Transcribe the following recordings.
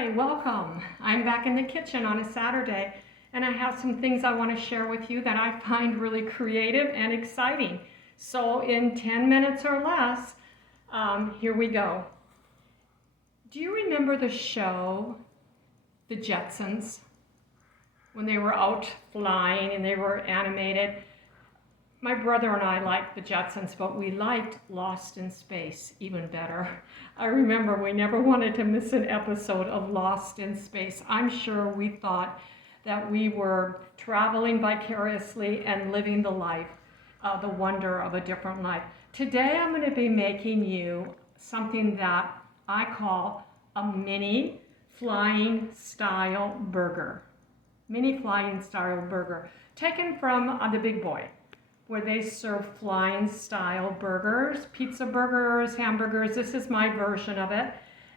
Hi, welcome. I'm back in the kitchen on a Saturday, and I have some things I want to share with you that I find really creative and exciting. So in 10 minutes or less, here we go. Do you remember the show, The Jetsons, when they were out flying and they were animated? My brother and I liked the Jetsons, but we liked Lost in Space even better. I remember we never wanted to miss an episode of Lost in Space. I'm sure we thought that we were traveling vicariously and living the life, the wonder of a different life. Today I'm going to be making you something that I call a mini flying style burger. Mini flying style burger, taken from the Big Boy, where they serve flying style burgers, pizza burgers, hamburgers. This is my version of it.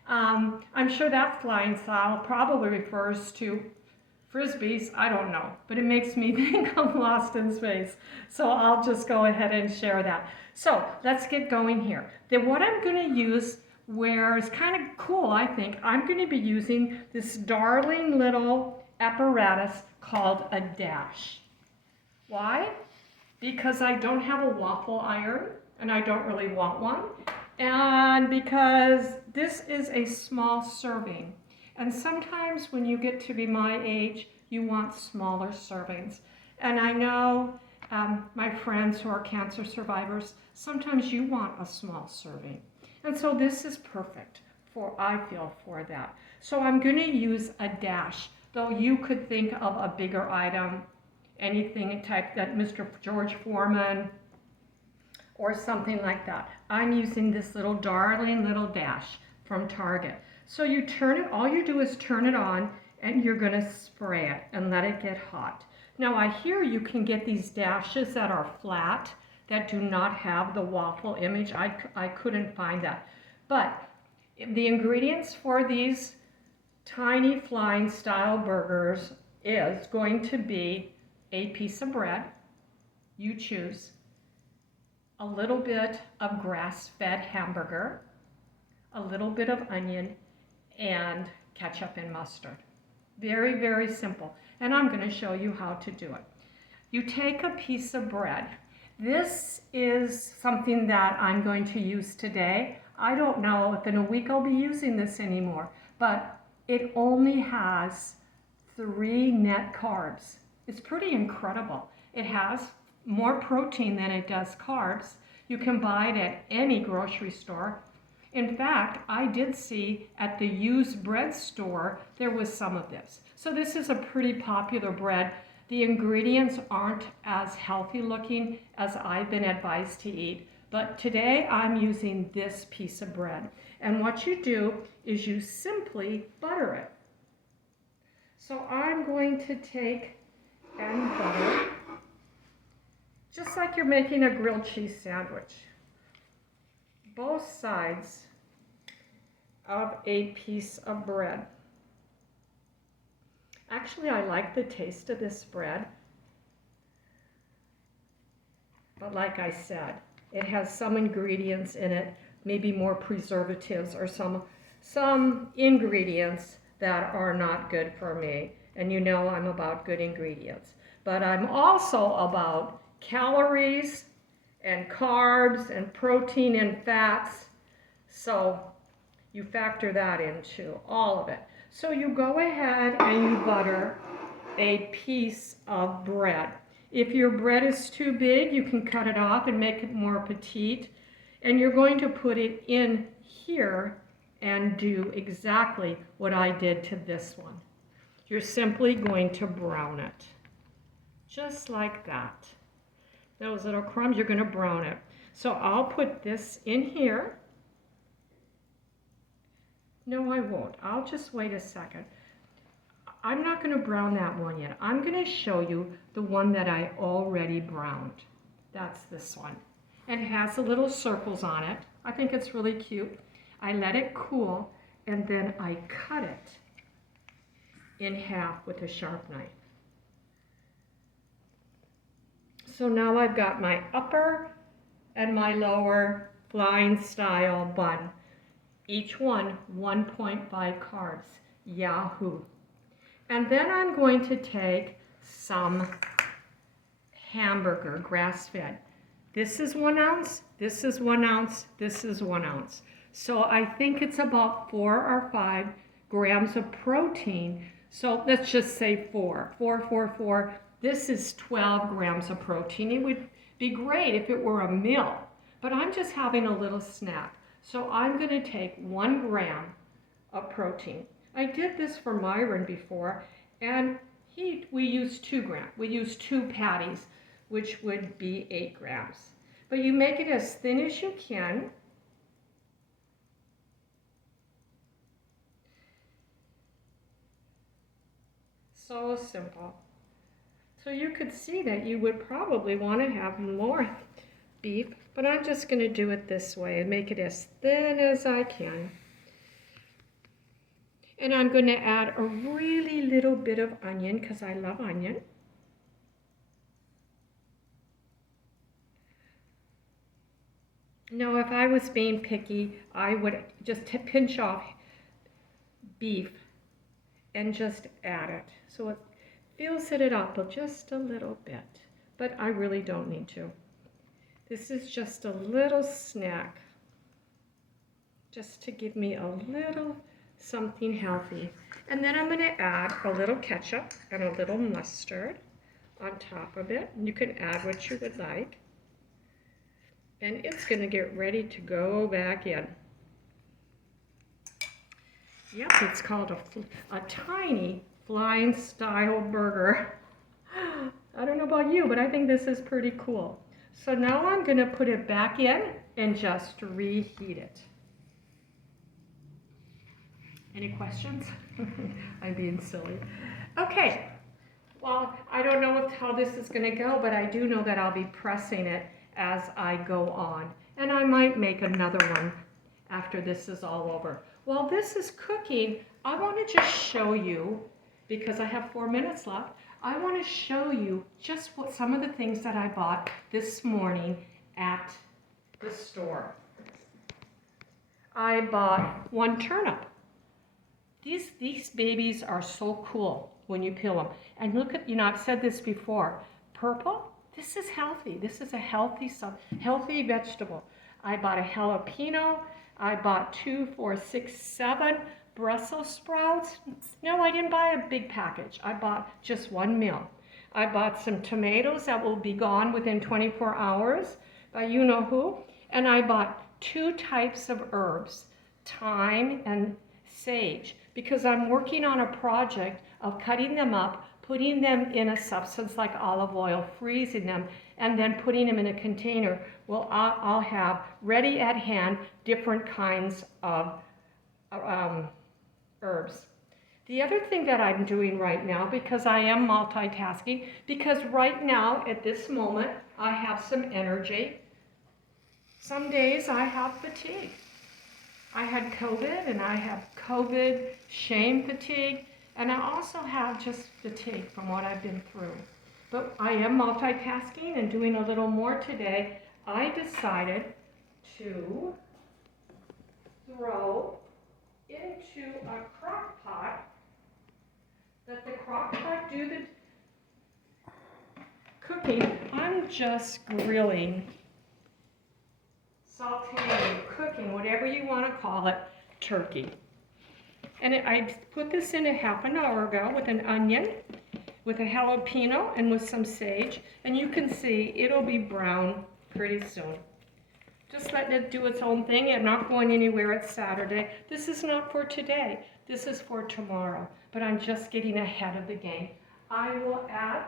I'm sure that flying style probably refers to Frisbees, I don't know, but it makes me think of Lost in Space. So I'll just go ahead and share that. So let's get going here. Then what I'm gonna use, where is kind of cool, I think, I'm gonna be using this darling little apparatus called a dash. Why? Because I don't have a waffle iron and I don't really want one, and because this is a small serving, and sometimes when you get to be my age you want smaller servings, and I know my friends who are cancer survivors, sometimes you want a small serving, and so this is perfect for, I feel, for that. So I'm going to use a dash, though you could think of a bigger item, anything type that Mr. George Foreman or something like that. I'm using this little darling little dash from Target. So you turn it, all you do is turn it on and you're gonna spray it and let it get hot. Now I hear you can get these dashes that are flat, that do not have the waffle image. I couldn't find that. But the ingredients for these tiny flying style burgers is going to be a piece of bread, you choose, a little bit of grass-fed hamburger, a little bit of onion, and ketchup and mustard. Very, very simple. And I'm going to show you how to do it. You take a piece of bread. This is something that I'm going to use today. I don't know if in a week I'll be using this anymore, but it only has 3 net carbs. It's pretty incredible. It has more protein than it does carbs. You can buy it at any grocery store. In fact, I did see at the used bread store, there was some of this. So this is a pretty popular bread. The ingredients aren't as healthy looking as I've been advised to eat, but today I'm using this piece of bread. And what you do is you simply butter it. So I'm going to take and butter, just like you're making a grilled cheese sandwich, both sides of a piece of bread. Actually, I like the taste of this bread, but like I said, it has some ingredients in it, maybe more preservatives or some ingredients that are not good for me. And you know I'm about good ingredients. But I'm also about calories and carbs and protein and fats. So you factor that into all of it. So you go ahead and you butter a piece of bread. If your bread is too big, you can cut it off and make it more petite. And you're going to put it in here and do exactly what I did to this one. You're simply going to brown it, just like that. Those little crumbs, you're going to brown it. So I'll put this in here. No, I won't. I'll just wait a second. I'm not going to brown that one yet. I'm going to show you the one that I already browned. That's this one. And it has the little circles on it. I think it's really cute. I let it cool, and then I cut it in half with a sharp knife. So now I've got my upper and my lower flying style bun. Each one 1.5 carbs. Yahoo! And then I'm going to take some hamburger, grass-fed. This is 1 ounce, this is 1 ounce, this is 1 ounce. So I think it's about 4 or 5 grams of protein. So let's just say 4. 4, 4, 4. This is 12 grams of protein. It would be great if it were a meal, but I'm just having a little snack. So I'm going to take 1 gram of protein. I did this for Myron before, and we used 2 grams. We used 2 patties, which would be 8 grams. But you make it as thin as you can. So simple. So you could see that you would probably want to have more beef, but I'm just going to do it this way and make it as thin as I can. And I'm going to add a really little bit of onion because I love onion. Now, if I was being picky, I would just pinch off beef and just add it. So it fills it up just a little bit, but I really don't need to. This is just a little snack, just to give me a little something healthy. And then I'm going to add a little ketchup and a little mustard on top of it. You can add what you would like. And it's going to get ready to go back in. Yep, it's called a tiny flying style burger. I don't know about you, but I think this is pretty cool. So now I'm going to put it back in and just reheat it. Any questions? I'm being silly. Okay, well, I don't know how this is going to go, but I do know that I'll be pressing it as I go on. And I might make another one after this is all over. While this is cooking, I want to just show you, because I have 4 minutes left, I want to show you just some of the things that I bought this morning at the store. I bought 1 turnip. These babies are so cool when you peel them. And look at, I've said this before, purple, this is healthy. This is a healthy vegetable. I bought a jalapeno. I bought 2, 4, 6, 7 Brussels sprouts. No, I didn't buy a big package. I bought just 1 meal. I bought some tomatoes that will be gone within 24 hours by you know who. And I bought 2 types of herbs, thyme and sage, because I'm working on a project of cutting them up, putting them in a substance like olive oil, freezing them, and then putting them in a container. Well, I'll have ready at hand different kinds of herbs. The other thing that I'm doing right now, because I am multitasking, because right now at this moment I have some energy. Some days I have fatigue. I had COVID and I have COVID shame fatigue, and I also have just fatigue from what I've been through. But I am multitasking and doing a little more today. I decided to throw into a crock pot, let the crock pot do the cooking. I'm just grilling, sauteing, cooking, whatever you want to call it, turkey. And I put this in a half an hour ago with an onion, with a jalapeno, and with some sage. And you can see it'll be brown pretty soon. Just letting it do its own thing. I'm not going anywhere. It's Saturday. This is not for today. This is for tomorrow. But I'm just getting ahead of the game. I will add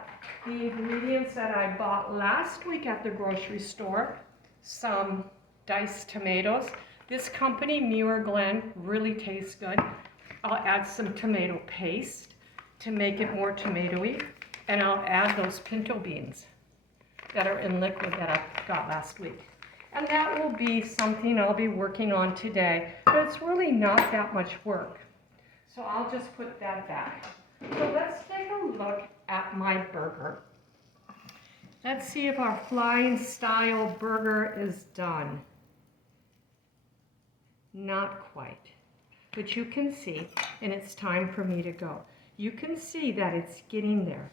the ingredients that I bought last week at the grocery store. Some diced tomatoes. This company, Muir Glen, really tastes good. I'll add some tomato paste to make it more tomatoey. And I'll add those pinto beans that are in liquid that I got last week. And that will be something I'll be working on today, but it's really not that much work. So I'll just put that back. So let's take a look at my burger. Let's see if our flying style burger is done. Not quite. but you can see, and it's time for me to go. You can see that it's getting there.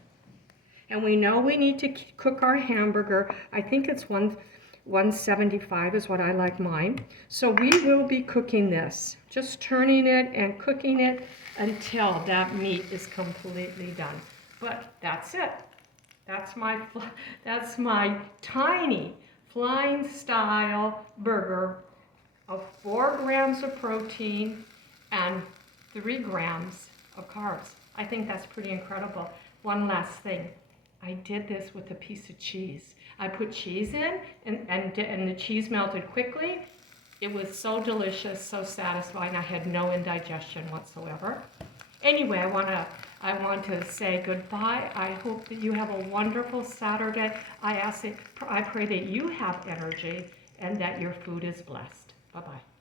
And we know we need to cook our hamburger. I think it's 175 is what I like mine. So we will be cooking this, just turning it and cooking it until that meat is completely done. But that's it. That's my tiny flying style burger of 4 grams of protein and 3 grams of carbs. I think that's pretty incredible. One last thing. I did this with a piece of cheese. I put cheese in and the cheese melted quickly. It was so delicious, so satisfying. I had no indigestion whatsoever. Anyway, I want to say goodbye. I hope that you have a wonderful Saturday. I pray that you have energy and that your food is blessed. Bye-bye.